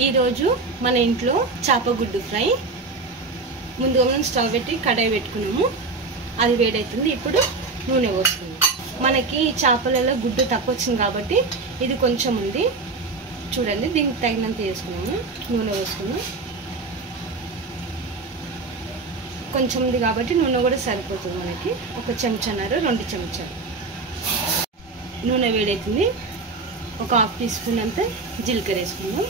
ఈరోజు మన ఇంట్లో చాపగుడ్డు ఫ్రై. ముందుగా మనం స్టవ్ పెట్టి కడాయి పెట్టుకున్నాము, అది వేడవుతుంది. ఇప్పుడు నూనె పోసుకున్నాం. మనకి చేపలలో గుడ్డు తక్కువ వచ్చింది కాబట్టి ఇది కొంచెం ఉంది చూడండి, దీనికి తగినంత వేసుకున్నాము. నూనె పోసుకున్నాం, కొంచెం ఉంది కాబట్టి నూనె కూడా సరిపోతుంది మనకి. 1 చెంచాన్నర 2 చెంచాలు నూనె వేడవుతుంది. ఒక 1/2 టీ స్పూన్ అంత జీలకర్ర వేసుకుందాం.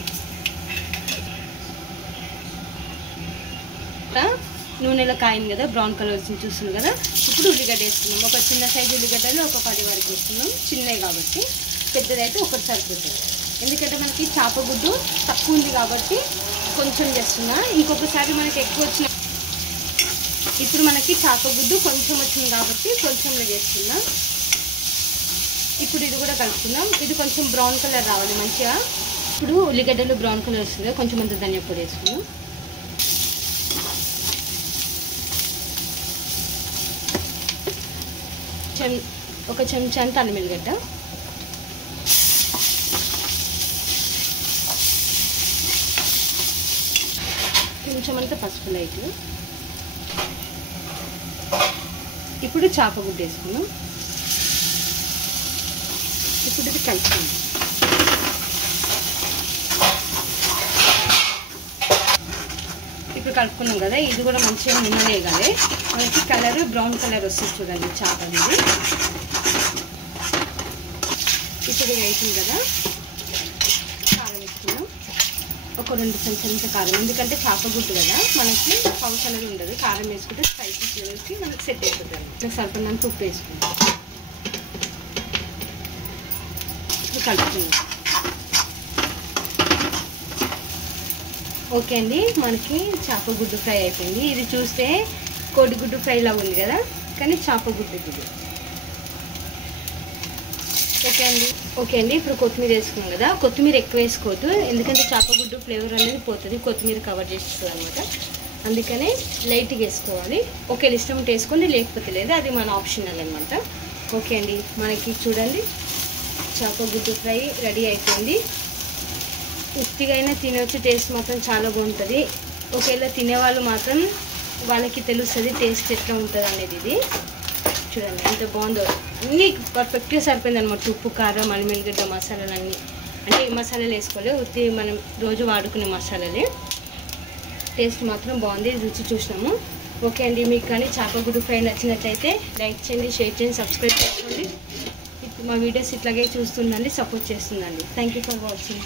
నూనెలో కాయింది కదా, బ్రౌన్ కలర్ వచ్చింది చూస్తుంది కదా. ఇప్పుడు ఉల్లిగడ్డ వేసుకున్నాం. ఒక చిన్న సైజు ఉల్లిగడ్డలు ఒక 10 వరకు వేసుకున్నాం. చిన్నవి కాబట్టి, పెద్దదైతే ఒకటి సరిపోతుంది. ఎందుకంటే మనకి చేపగుడ్డు తక్కువ ఉంది కాబట్టి కొంచెం చేస్తున్నా. ఇంకొకసారి మనకి ఎక్కువ వచ్చిన, ఇప్పుడు మనకి చేపగుడ్డు కొంచెం వచ్చింది కాబట్టి కొంచెంలో చేస్తున్నా. ఇప్పుడు ఇది కూడా కలుపుకుందాం. ఇది కొంచెం బ్రౌన్ కలర్ రావాలి మంచిగా. ఇప్పుడు ఉల్లిగడ్డలు బ్రౌన్ కలర్ వస్తుంది. కొంచెం అంత ధనియా పొడి వేసుకున్నాం. ఒక చెంచా అంత అల్లం వెల్లిగడ్డ, కొంచెం అంత పసుపు లైట్. ఇప్పుడు చేపగుడ్డు వేసుకున్నాం. ఇప్పుడు ఇది కలుపుకుందాం. ఇప్పుడు కలుపుకున్నాం కదా, ఇది కూడా మంచిగా నిమ్మలేగాలి. మనకి కలర్ బ్రౌన్ కలర్ వస్తుంది చూడండి చేప అనేది. ఇప్పుడు వేసింది కదా, కారం వేసుకున్నాం. ఒక 2 చెంచాలంత కారం, ఎందుకంటే చేపగుడ్డు కదా మనకి పౌచ్ అనేది ఉండదు. కారం వేసుకుంటే స్పైసీ ఫ్లేవర్కి మనకి సెట్ అయిపోతుంది. ఇట్లా సరిపడినంత ఉప్పు వేసుకుంటాం. ఇప్పుడు కలుపుకున్నాం. ఓకే అండి, మనకి చేపగుడ్డు ఫ్రై అయిపోయింది. ఇది చూస్తే కోడిగుడ్డు ఫ్రైలా ఉంది కదా, కానీ చేపగుడ్డు ఇది. ఓకే అండి, ఇప్పుడు కొత్తిమీర వేసుకున్నాం కదా. కొత్తిమీర ఎక్కువ వేసుకోవద్దు, ఎందుకంటే చేపగుడ్డు ఫ్లేవర్ అనేది పోతుంది. కొత్తిమీర కవర్ చేస్తుంది అనమాట. అందుకనే లైట్గా వేసుకోవాలి. ఒకవేళ ఇష్టం ఉంటే వేసుకోండి, లేకపోతే లేదు, అది మన ఆప్షనల్ అనమాట. ఓకే అండి, మనకి చూడండి చేపగుడ్డు ఫ్రై రెడీ అయిపోయింది. ఉత్తిగా అయినా తినవచ్చు, టేస్ట్ మాత్రం చాలా బాగుంటుంది. ఒకవేళ తినేవాళ్ళు మాత్రం వాళ్ళకి తెలుస్తుంది టేస్ట్ ఎట్లా ఉంటుంది అనేది. ఇది చూడండి ఎంత బాగుందో, అన్నీ పర్ఫెక్ట్గా సరిపోయింది అనమాట. ఉప్పు, కారం, అల్లం వెల్లిగడ్డ మసాలాలు అన్నీ. అంటే ఈ మసాలాలు వేసుకోవాలి, ఉత్తి మనం రోజు వాడుకునే మసాలాలే. టేస్ట్ మాత్రం బాగుంది, రుచి చూసినాము. ఓకే అండి, మీకు కానీ చేపగుడ్డు ఫ్రై నచ్చినట్లయితే లైక్ చేయండి, షేర్ చేయండి, సబ్స్క్రైబ్ చేసుకోండి. మా వీడియోస్ ఇట్లాగే చూస్తుండండి, సపోర్ట్ చేస్తుండండి. Thank you for watching.